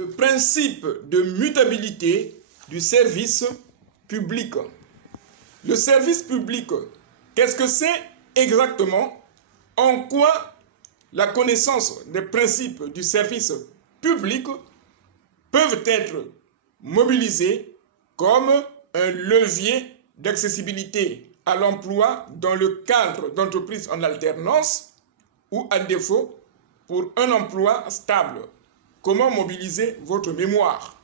Le principe de mutabilité du service public. Le service public, qu'est-ce que c'est exactement? En quoi la connaissance des principes du service public peuvent être mobilisés comme un levier d'accessibilité à l'emploi dans le cadre d'entreprises en alternance ou à défaut pour un emploi stable. Comment mobiliser votre mémoire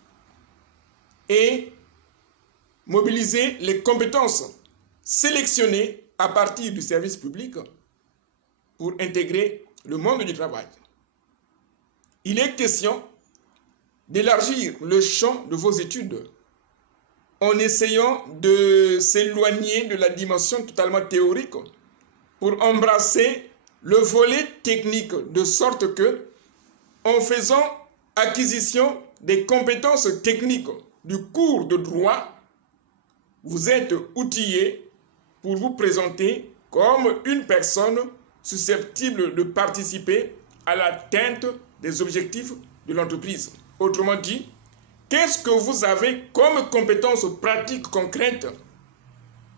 et mobiliser les compétences sélectionnées à partir du service public pour intégrer le monde du travail. Il est question d'élargir le champ de vos études en essayant de s'éloigner de la dimension totalement théorique pour embrasser le volet technique, de sorte que, en faisant acquisition des compétences techniques du cours de droit, vous êtes outillé pour vous présenter comme une personne susceptible de participer à l'atteinte des objectifs de l'entreprise. Autrement dit, qu'est-ce que vous avez comme compétences pratiques concrètes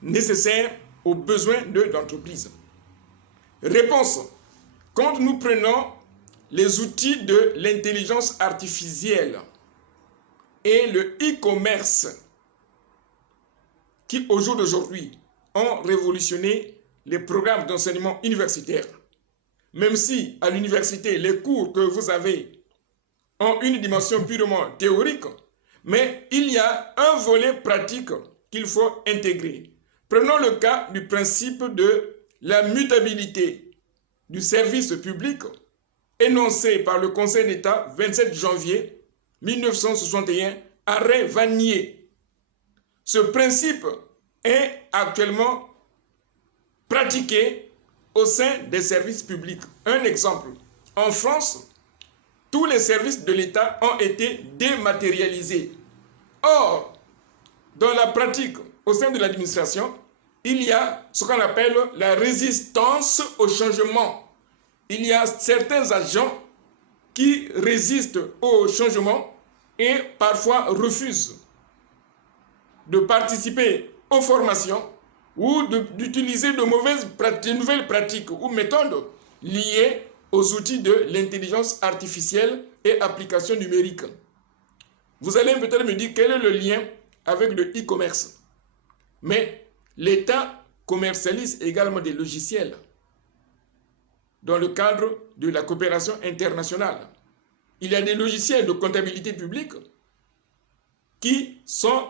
nécessaires aux besoins de l'entreprise? Réponse. Quand nous prenons les outils de l'intelligence artificielle et le e-commerce qui, au jour d'aujourd'hui, ont révolutionné les programmes d'enseignement universitaire, même si à l'université, les cours que vous avez ont une dimension purement théorique, mais il y a un volet pratique qu'il faut intégrer. Prenons le cas du principe de la mutabilité du service public énoncé par le Conseil d'État 27 janvier 1961, arrêt Vanier. Ce principe est actuellement pratiqué au sein des services publics. Un exemple, en France, tous les services de l'État ont été dématérialisés. Or, dans la pratique, au sein de l'administration, il y a ce qu'on appelle la résistance au changement. Il y a certains agents qui résistent au changement et parfois refusent de participer aux formations ou d'utiliser de nouvelles pratiques ou méthodes liées aux outils de l'intelligence artificielle et applications numériques. Vous allez peut-être me dire quel est le lien avec le e-commerce. Mais l'État commercialise également des logiciels dans le cadre de la coopération internationale. Il y a des logiciels de comptabilité publique qui sont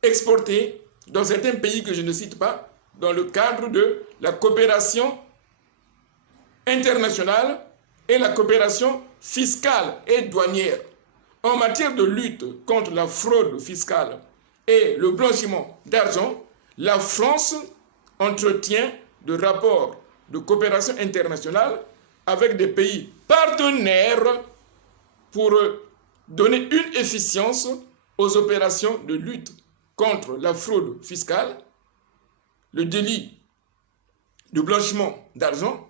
exportés dans certains pays que je ne cite pas, dans le cadre de la coopération internationale et la coopération fiscale et douanière. En matière de lutte contre la fraude fiscale et le blanchiment d'argent, la France entretient de rapports de coopération internationale avec des pays partenaires pour donner une efficience aux opérations de lutte contre la fraude fiscale, le délit de blanchiment d'argent,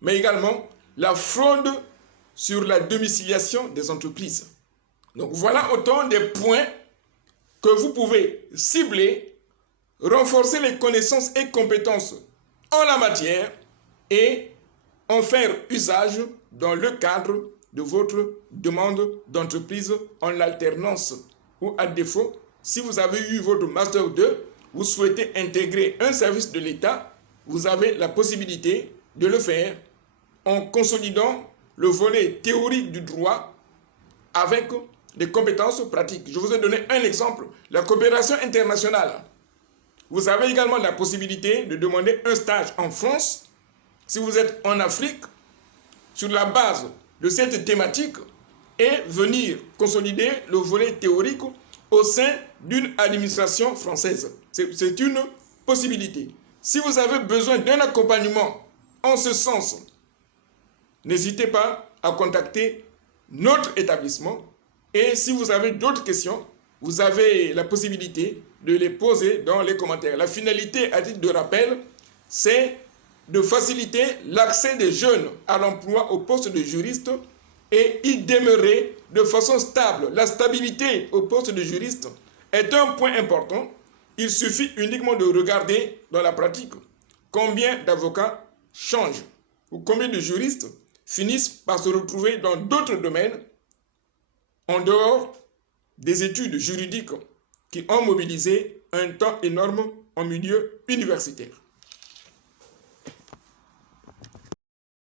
mais également la fraude sur la domiciliation des entreprises. Donc voilà autant des points que vous pouvez cibler, renforcer les connaissances et compétences en la matière et en faire usage dans le cadre de votre demande d'entreprise en alternance ou à défaut, si vous avez eu votre Master 2, vous souhaitez intégrer un service de l'État, vous avez la possibilité de le faire en consolidant le volet théorique du droit avec des compétences pratiques. Je vous ai donné un exemple, la coopération internationale. Vous avez également la possibilité de demander un stage en France, si vous êtes en Afrique, sur la base de cette thématique, et venir consolider le volet théorique au sein d'une administration française. C'est une possibilité. Si vous avez besoin d'un accompagnement en ce sens, n'hésitez pas à contacter notre établissement. Et si vous avez d'autres questions, vous avez la possibilité de les poser dans les commentaires. La finalité, à titre de rappel, c'est de faciliter l'accès des jeunes à l'emploi au poste de juriste et y demeurer de façon stable. La stabilité au poste de juriste est un point important. Il suffit uniquement de regarder dans la pratique combien d'avocats changent ou combien de juristes finissent par se retrouver dans d'autres domaines en dehors des études juridiques qui ont mobilisé un temps énorme en milieu universitaire.